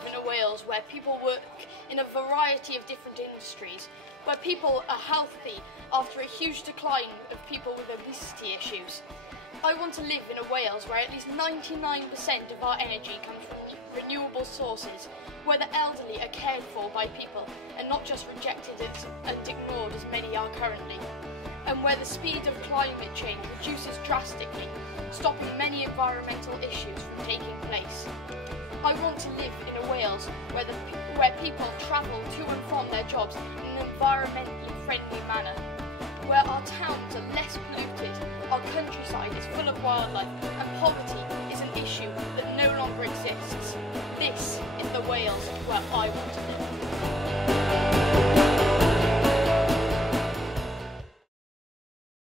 live in a Wales where people work in a variety of different industries, where people are healthy after a huge decline of people with obesity issues. I want to live in a Wales where at least 99% of our energy comes from renewable sources, where the elderly are cared for by people and not just rejected and ignored as many are currently, and where the speed of climate change reduces drastically, stopping many environmental issues from taking place. I want to live in a Wales where people travel to and from their jobs in an environmentally friendly manner, where our towns are less polluted, our countryside is full of wildlife, and poverty is an issue that no longer exists. This is the Wales where I want to live.